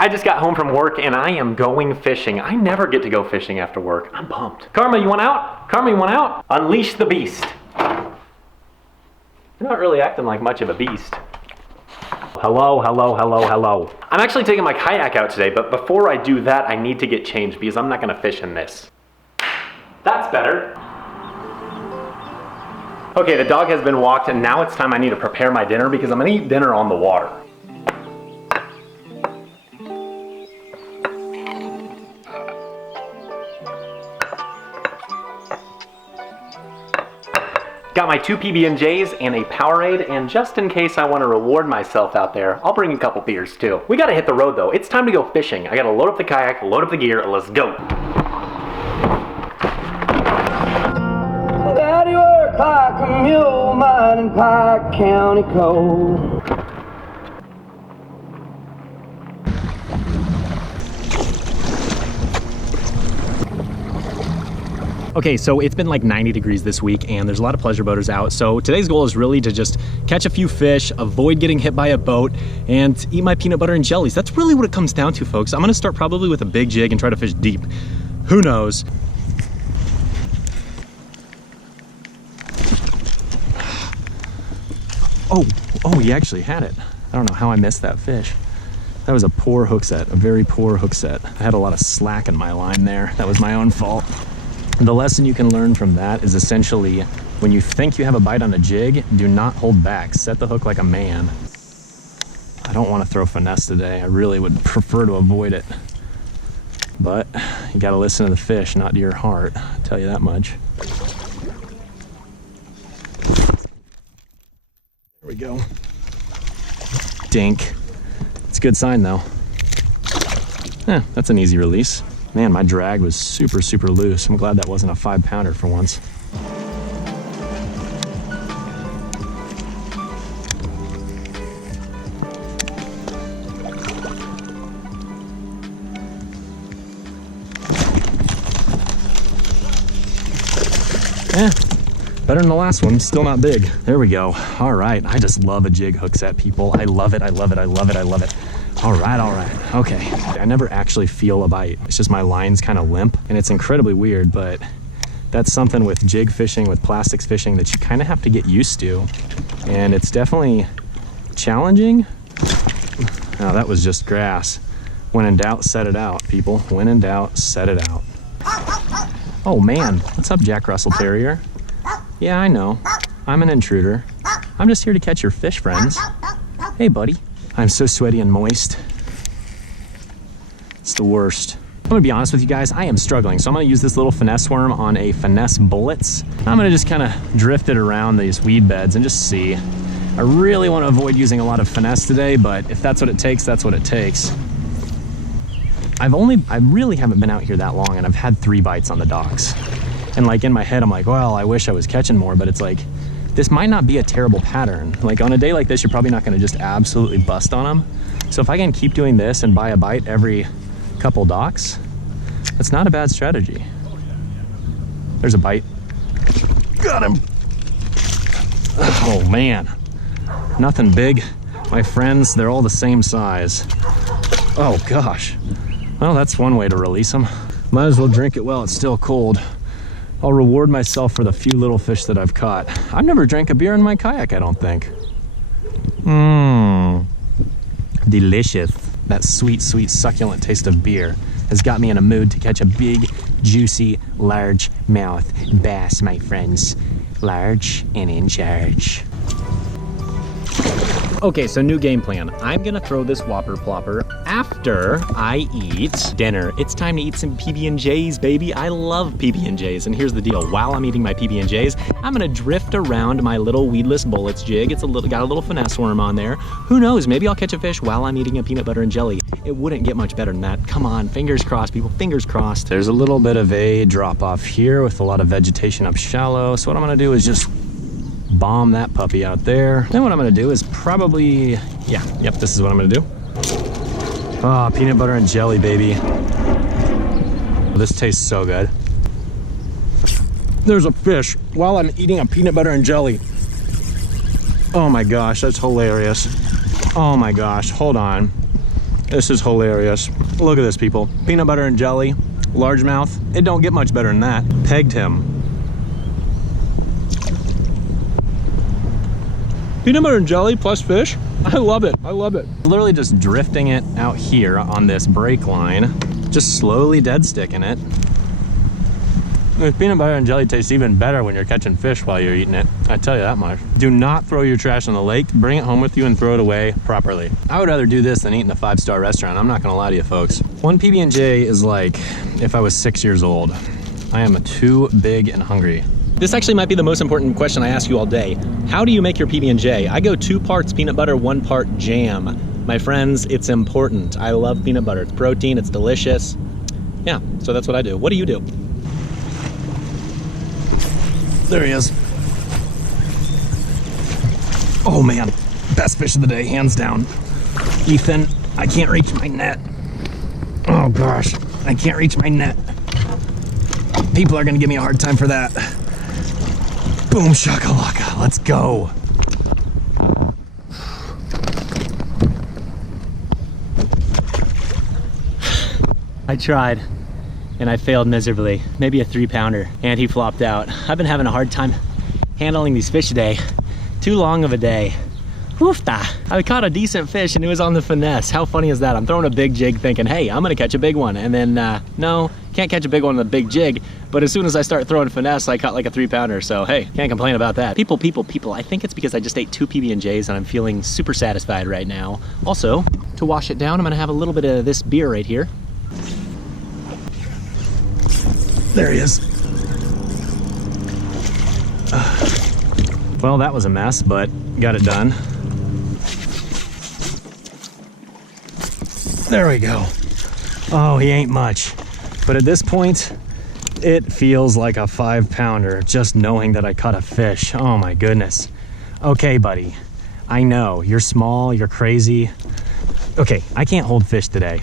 I just got home from work and I am going fishing. I never get to go fishing after work. I'm pumped. Karma, you want out? Karma, you want out? Unleash the beast. You're not really acting like much of a beast. Hello, hello, hello, hello. I'm actually taking my kayak out today, but before I do that, I need to get changed because I'm not gonna fish in this. That's better. Okay, the dog has been walked and now it's time I need to prepare my dinner because I'm gonna eat dinner on the water. Got my 2 PB&Js and a Powerade, and just in case I want to reward myself out there, I'll bring a couple beers too. We gotta hit the road though. It's time to go fishing. I gotta load up the kayak, load up the gear, let's go. Daddy worked like a mule mining Pike County coal. Okay, so it's been like 90 degrees this week and there's a lot of pleasure boaters out. So today's goal is really to just catch a few fish, avoid getting hit by a boat, and eat my peanut butter and jellies. That's really what it comes down to, folks. I'm gonna start probably with a big jig and try to fish deep. Who knows? Oh, he actually had it. I don't know how I missed that fish. That was a poor hook set, a very poor hook set. I had a lot of slack in my line there. That was my own fault. The lesson you can learn from that is essentially when you think you have a bite on a jig, do not hold back. Set the hook like a man. I don't want to throw finesse today. I really would prefer to avoid it. But you got to listen to the fish, not to your heart. I'll tell you that much. There we go. Dink. It's a good sign though. That's an easy release. Man, my drag was super, super loose. I'm glad that wasn't a 5-pounder for once. Better than the last one, still not big. There we go. All right, I just love a jig hook set, people. I love it, I love it, I love it, I love it. All right, okay. I never actually feel a bite. It's just my line's kind of limp and it's incredibly weird, but that's something with jig fishing, with plastics fishing that you kind of have to get used to. And it's definitely challenging. Oh, that was just grass. When in doubt, set it out, people. When in doubt, set it out. Oh man, what's up, Jack Russell Terrier? Yeah, I know. I'm an intruder. I'm just here to catch your fish, friends. Hey, buddy. I'm so sweaty and moist. It's the worst. I'm gonna be honest with you guys, I am struggling. So I'm gonna use this little finesse worm on a Finesse BulletZ. I'm gonna just kind of drift it around these weed beds and just see. I really want to avoid using a lot of finesse today, but if that's what it takes, that's what it takes. I really haven't been out here that long and I've had 3 bites on the docks. And like in my head, I'm like, well, I wish I was catching more, but it's like, this might not be a terrible pattern. Like on a day like this, you're probably not gonna just absolutely bust on them. So if I can keep doing this and buy a bite every couple docks, that's not a bad strategy. There's a bite. Got him. Oh man, nothing big. My friends, they're all the same size. Oh gosh. Well, that's one way to release them. Might as well drink it while it's still cold. I'll reward myself for the few little fish that I've caught. I've never drank a beer in my kayak, I don't think. Delicious. That sweet, sweet, succulent taste of beer has got me in a mood to catch a big, juicy, large mouth bass, my friends. Large and in charge. Okay, so new game plan. I'm gonna throw this Whopper Plopper after I eat dinner. It's time to eat some PB&Js, baby. I love PB&Js, and here's the deal. While I'm eating my PB&Js, I'm gonna drift around my little weedless BulletZ Jig. It's got a little finesse worm on there. Who knows, maybe I'll catch a fish while I'm eating a peanut butter and jelly. It wouldn't get much better than that. Come on, fingers crossed, people, fingers crossed. There's a little bit of a drop off here with a lot of vegetation up shallow. So what I'm gonna do is just bomb that puppy out there. Then what I'm gonna do is probably, this is what I'm gonna do. Ah, peanut butter and jelly, baby. This tastes so good. There's a fish while I'm eating a peanut butter and jelly. Oh my gosh, that's hilarious. Oh my gosh, hold on. This is hilarious. Look at this, people. Peanut butter and jelly, largemouth. It don't get much better than that. Pegged him. Peanut butter and jelly plus fish. I love it. I love it. Literally just drifting it out here on this brake line. Just slowly dead sticking it. This peanut butter and jelly tastes even better when you're catching fish while you're eating it. I tell you that much. Do not throw your trash in the lake. Bring it home with you and throw it away properly. I would rather do this than eat in a 5-star restaurant. I'm not gonna lie to you folks. One PB&J is like if I was 6 years old. I am too big and hungry. This actually might be the most important question I ask you all day. How do you make your PB&J? I go 2 parts peanut butter, 1 part jam. My friends, it's important. I love peanut butter. It's protein, it's delicious. Yeah, so that's what I do. What do you do? There he is. Oh man, best fish of the day, hands down. Ethan, I can't reach my net. Oh gosh, I can't reach my net. People are gonna give me a hard time for that. Boom shakalaka, let's go. I tried. And I failed miserably. Maybe a 3-pounder, and he flopped out. I've been having a hard time handling these fish today. Too long of a day. Woofta! I caught a decent fish and it was on the Finesse. How funny is that? I'm throwing a big jig thinking, hey, I'm gonna catch a big one. And then, no, can't catch a big one with a big jig. But as soon as I start throwing Finesse, I caught like a 3-pounder. So hey, can't complain about that. People. I think it's because I just ate 2 PB&Js and I'm feeling super satisfied right now. Also, to wash it down, I'm gonna have a little bit of this beer right here. There he is. Well, that was a mess, but got it done. There we go. Oh, he ain't much. But at this point, it feels like a 5-pounder just knowing that I caught a fish. Oh my goodness. Okay, buddy. I know, you're small, you're crazy. Okay, I can't hold fish today.